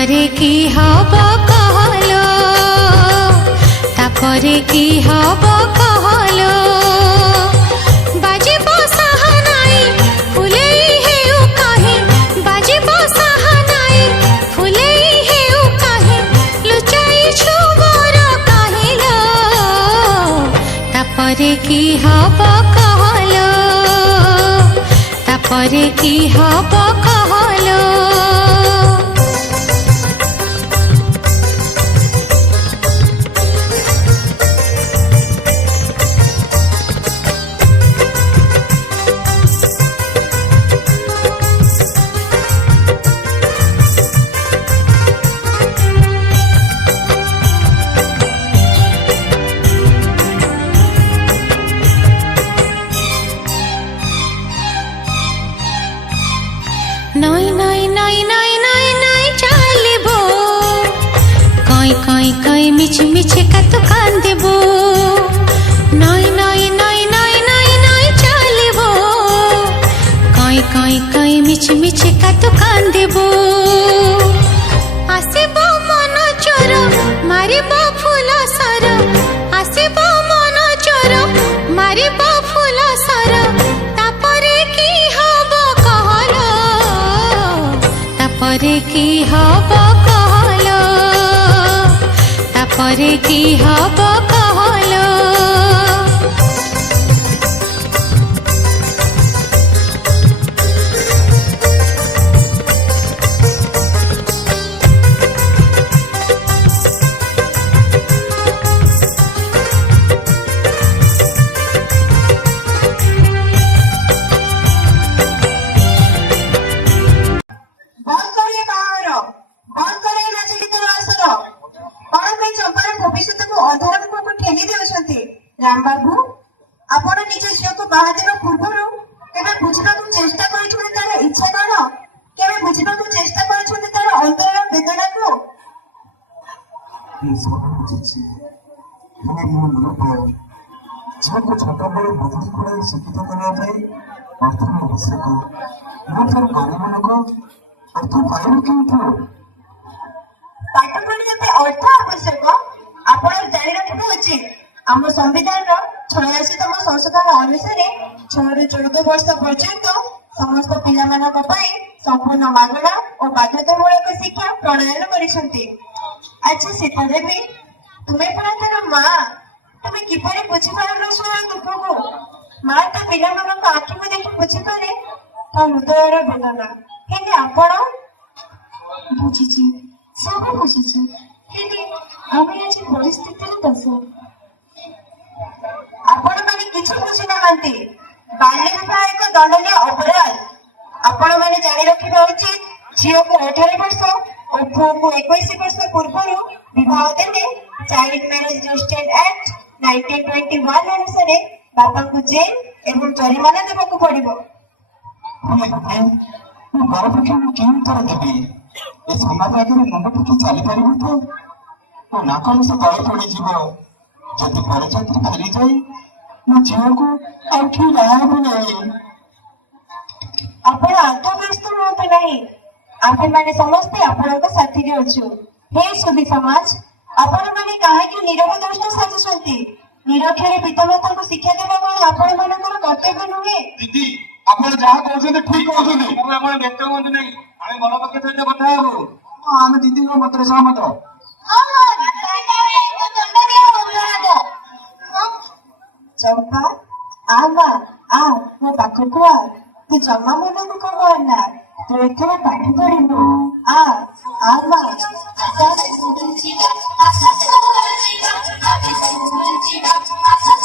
तापरे की हब कहलो तापरे की हब कहलो बाजिबो सहनाई फुलेई हेउ काहे बाजिबो सहनाई फुलेई हेउ काहे लुचाई छुबर काहेलो तापरे की हब कहलो तापरे की हब कहलो नई नई नई नई नई नई चालिबो कई कई कई मिछ मिछ का तो कान देबो नई नई नई नई नई नई चालिबो कई कई कई मिछ मिछ का तो कान देबो आसेबो मन चोर मारिबो फूल सर आसेबो मन चोर मारिबो फूल सर तापरे की हब कहलो तापरे की हब कहलो तापरे की हब कहलो राम बाबू आपण निज झील को बाहा देवा पूर्व केवे बुझा चेष्टा कर इच्छा कौन केवे बुझा चेष्टा कर अंतर वेदना को झील को छोट बड़े बुद्धि को शिक्षित करने अर्थ आवश्यक गरीब लोक अर्थ पाइब क्यों पाठ पढ़ी अर्थ आवश्यक आपण जानी रखिबा उचित आम संविधान 86तम संशोधन अनुसार 6 ରୁ 14 वर्ष पर्यंत समस्त पिला संपूर्ण मागणा और बाध्यतामूलक शिक्षा प्रणयन करिसंती। अच्छा सीतादेवी भी तुम्हें पड़ा तार माँ तुम्हें किपरि बुझी पारन सुना दुख को माँ तो पिला आखि में देखि बुझी पारे तो हृदय वेदना हेले आपण बुझी सब बुझी हेले आमे आज परिस्थिति दस आपण माने किछु बुझी नाहंती बाल्य विवाह एक दंडनीय अपराध आपण माने जानि रखिबा उचित झियो को 18 वर्ष और पुओ को 21 वर्ष पूर्व विवाह देले चाइल्ड मैरिज रजिस्टर्ड एक्ट 1921 अनुसार बापा को जेल एवं जरिमाना देबाक पड़िबो घर पक्ष में क्यों उत्तर देवी ए समाज आगे मुंड पक्ष चली पार तो नाक से तले पड़ जदि परिचय फेरी जाए मो झील को आखि लाभ नहीं आपण आत्मव्यस्त होते नहीं आपण माने समस्ते आपण साथी रे अछु हे सुधी समाज आपण माने काहे कि नीरव दुष्ट साजिसंती निरक्षर पितामाता को शिक्षा देबा कोन आपण मानकर कर्तव्य नुहे दीदी आपण जहा कहउछन ठीक कहउछन आपण व्यक्त होंत नहीं आमे मन पक्के सहित कथा हेबो आमे दीदी को मत सहमत चंपा आ माँ आ मो पाख को आ तू जमा मन को कहना तू एथरे पाठ पढ़िबो आ माँ आशा